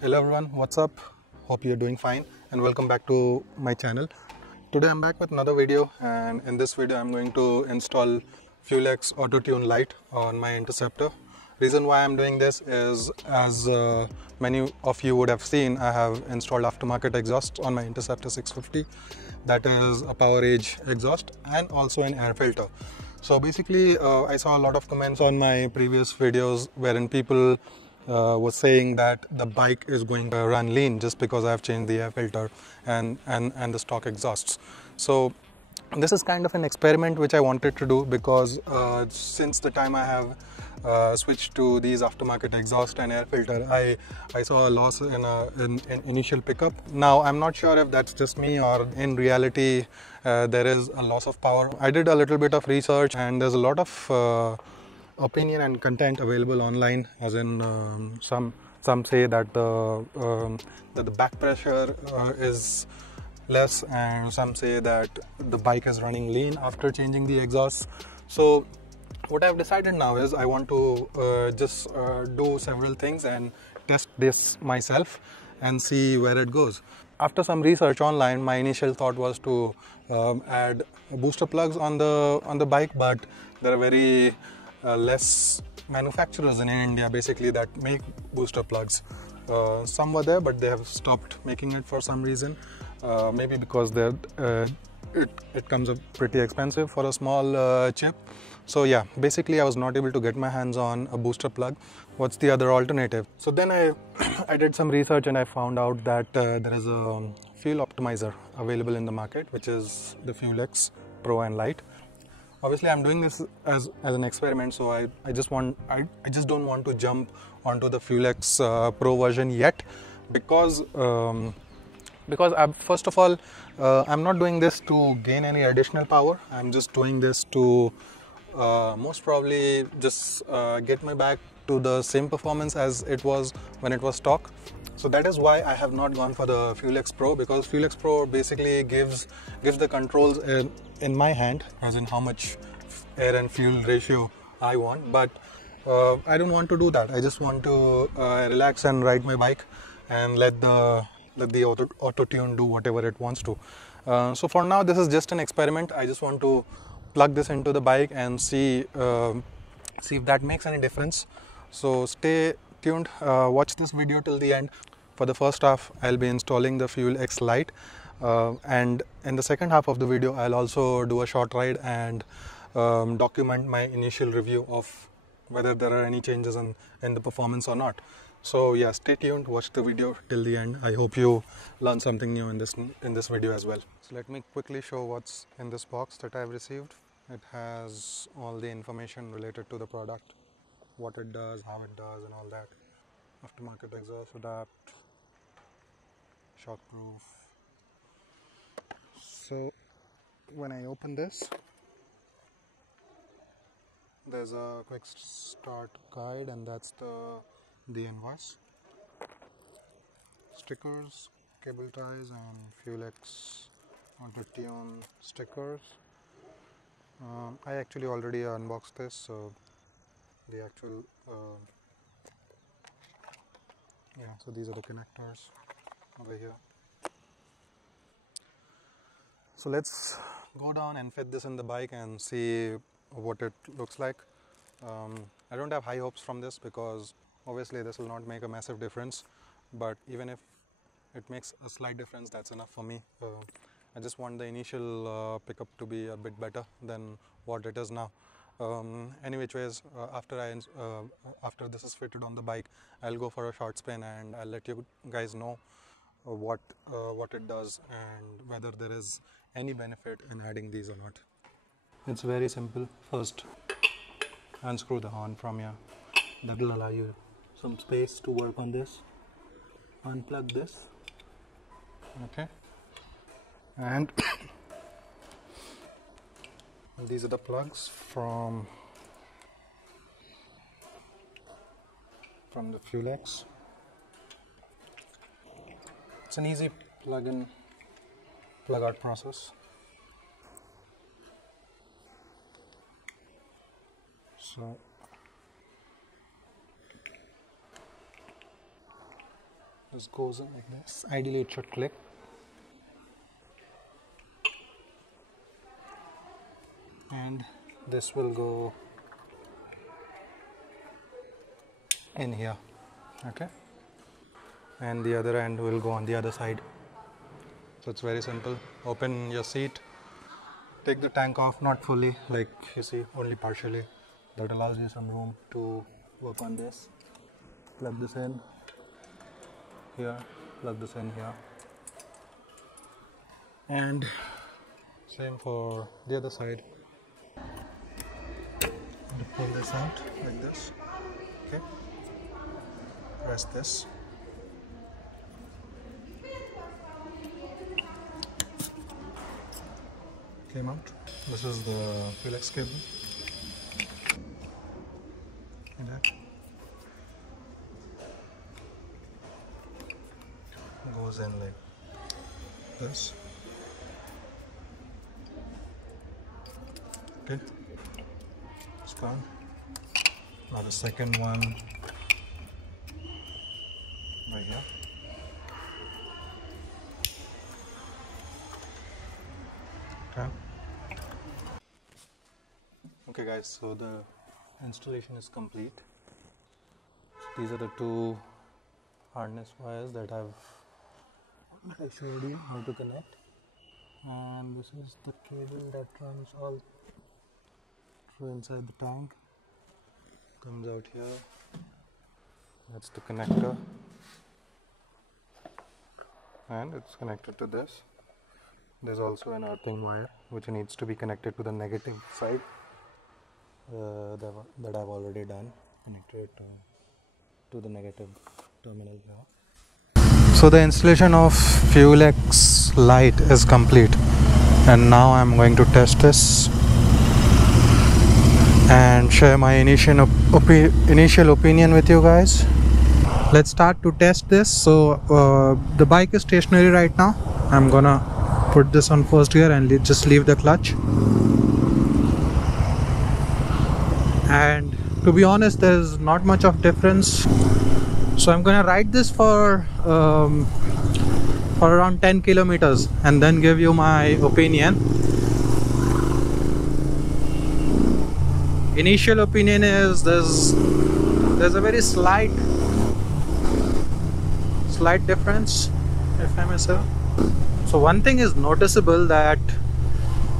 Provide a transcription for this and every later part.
Hello everyone, what's up? Hope you're doing fine and welcome back to my channel. Today I'm back with another video, and in this video I'm going to install FuelX Auto Tune Lite on my Interceptor. Reason why I'm doing this is, as many of you would have seen, I have installed aftermarket exhaust on my Interceptor 650. That is a power age exhaust and also an air filter. So basically I saw a lot of comments on my previous videos wherein people was saying that the bike is going to run lean just because I have changed the air filter and the stock exhausts. So this is kind of an experiment which I wanted to do because since the time I have switched to these aftermarket exhaust and air filter, I saw a loss in initial pickup. Now I'm not sure if that's just me or in reality there is a loss of power. I did a little bit of research and there's a lot of opinion and content available online, as in some say that the back pressure is less, and some say that the bike is running lean after changing the exhaust. So what I've decided now is I want to just do several things and test this myself and see where it goes. After some research online, my initial thought was to add booster plugs on the bike, but there are very less manufacturers in India basically that make booster plugs. Some were there, but they have stopped making it for some reason. Maybe because it comes up pretty expensive for a small chip. So yeah, basically I was not able to get my hands on a booster plug. What's the other alternative? So then I did some research and I found out that there is a fuel optimizer available in the market, which is the FuelX Pro and Lite. Obviously I'm doing this as an experiment, so I just don't want to jump onto the FuelX Pro version yet, because first of all, I'm not doing this to gain any additional power. I'm just doing this to most probably just get my bike to the same performance as it was when it was stock. So that is why I have not gone for the FuelX Pro, because FuelX Pro basically gives the controls in my hand, as in how much air and fuel ratio I want. But I don't want to do that. I just want to relax and ride my bike and let the auto tune do whatever it wants to. So for now, this is just an experiment. I just want to plug this into the bike and see if that makes any difference. So stay tuned, watch this video till the end. For the first half, I'll be installing the FuelX Lite, and in the second half of the video, I'll also do a short ride and document my initial review of whether there are any changes in the performance or not. So yeah, stay tuned, watch the video till the end. I hope you learn something new in this video as well. So let me quickly show what's in this box that I've received. It has all the information related to the product, what it does, how it does, and all that. Aftermarket exhaust adapt, shockproof. So when I open this, there's a quick start guide, and that's the invoice, stickers, cable ties, and FuelX Auto Tune stickers. I actually already unboxed this, so the actual yeah, so these are the connectors over here. So let's go down and fit this in the bike and see what it looks like. I don't have high hopes from this because obviously this will not make a massive difference, but even if it makes a slight difference, that's enough for me. I just want the initial pickup to be a bit better than what it is now. Any which ways, after this is fitted on the bike, I'll go for a short spin and I'll let you guys know what it does and whether there is any benefit in adding these or not. It's very simple. First, unscrew the horn from here. That will allow you some space to work on this. Unplug this. Okay. And these are the plugs from the FuelX. It's an easy plug-in, plug-out process. So This goes in like this. Ideally it should click. And this will go in here, okay, and the other end will go on the other side. So it's very simple. Open your seat, take the tank off, not fully, like you see, only partially. That allows you some room to work on this. Plug this in here, plug this in here, and same for the other side. To pull this out like this, okay, press this, came out. This is the Fuel-X cable, and that goes in like this, okay. Gone. Now the second one right here. Okay guys, so the installation is complete. These are the two harness wires that I showed you how to connect, and this is the cable that runs all through inside the tank, comes out here. That's the connector, and it's connected to this. There's also an earthing wire which needs to be connected to the negative side, that I've already done, connected to the negative terminal here. So the installation of Fuel-X light is complete, and now I'm going to test this and share my initial opinion with you guys. Let's start to test this. So the bike is stationary right now. I'm gonna put this on first gear and just leave the clutch. And to be honest, there's not much of difference. So I'm gonna ride this for around 10 kilometers and then give you my opinion. Initial opinion is there's a very slight difference, if I may say. So one thing is noticeable, that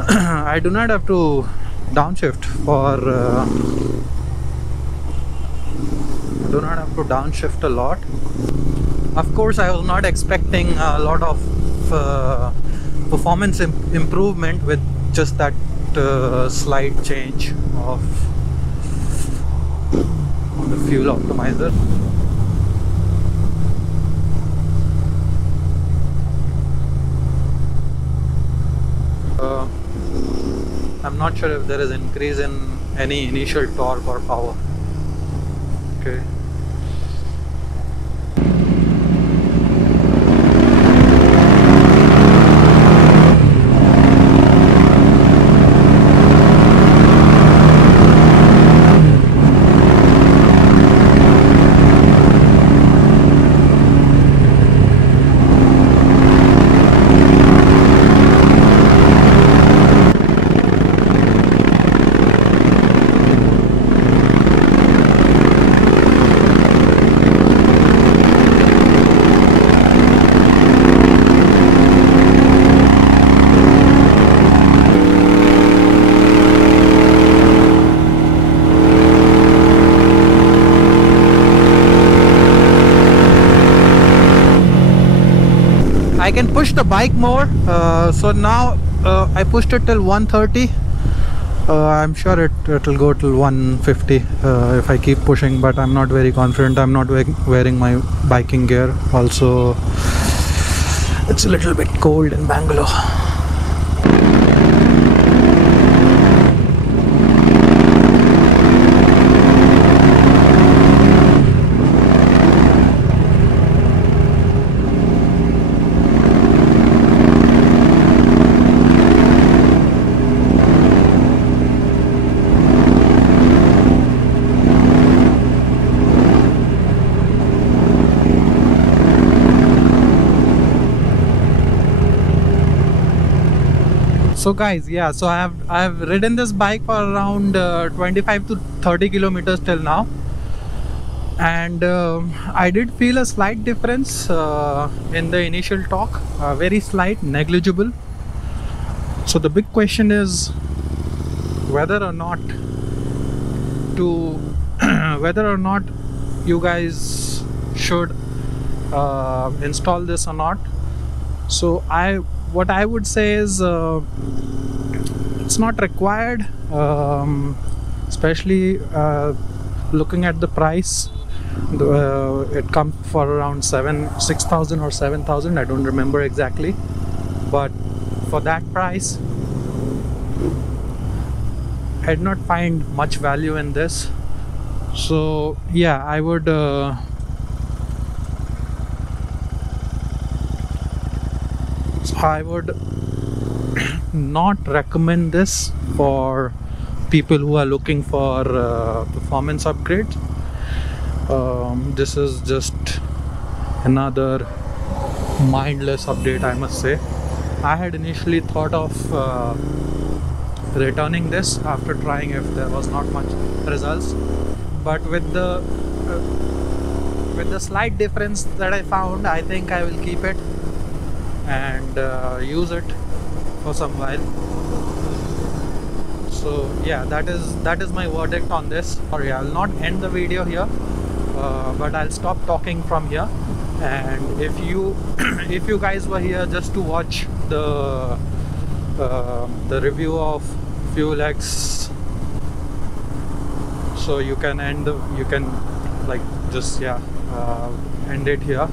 I do not have to downshift a lot. Of course, I was not expecting a lot of performance improvement with just that slight change of the fuel optimizer. I'm not sure if there is increase in any initial torque or power. Okay. I can push the bike more, so now I pushed it till 130. I'm sure it'll go till 150 if I keep pushing, but I'm not very confident. I'm not wearing my biking gear. Also, it's a little bit cold in Bangalore. So guys, yeah, so I have ridden this bike for around 25 to 30 kilometers till now, and I did feel a slight difference in the initial torque, very slight, negligible. So the big question is whether or not to whether or not you guys should install this or not. So what I would say is it's not required, especially looking at the price. It comes for around 6,000 or 7,000, I don't remember exactly, but for that price I did not find much value in this. So yeah, I would not recommend this for people who are looking for performance upgrades. This is just another mindless update, I must say. I had initially thought of returning this after trying if there was not much results, but with the slight difference that I found, I think I will keep it and use it for some while. So yeah, that is my verdict on this. Sorry, I'll not end the video here, but I'll stop talking from here. And if you if you guys were here just to watch the review of FuelX, so you can end the, you can like just end it here.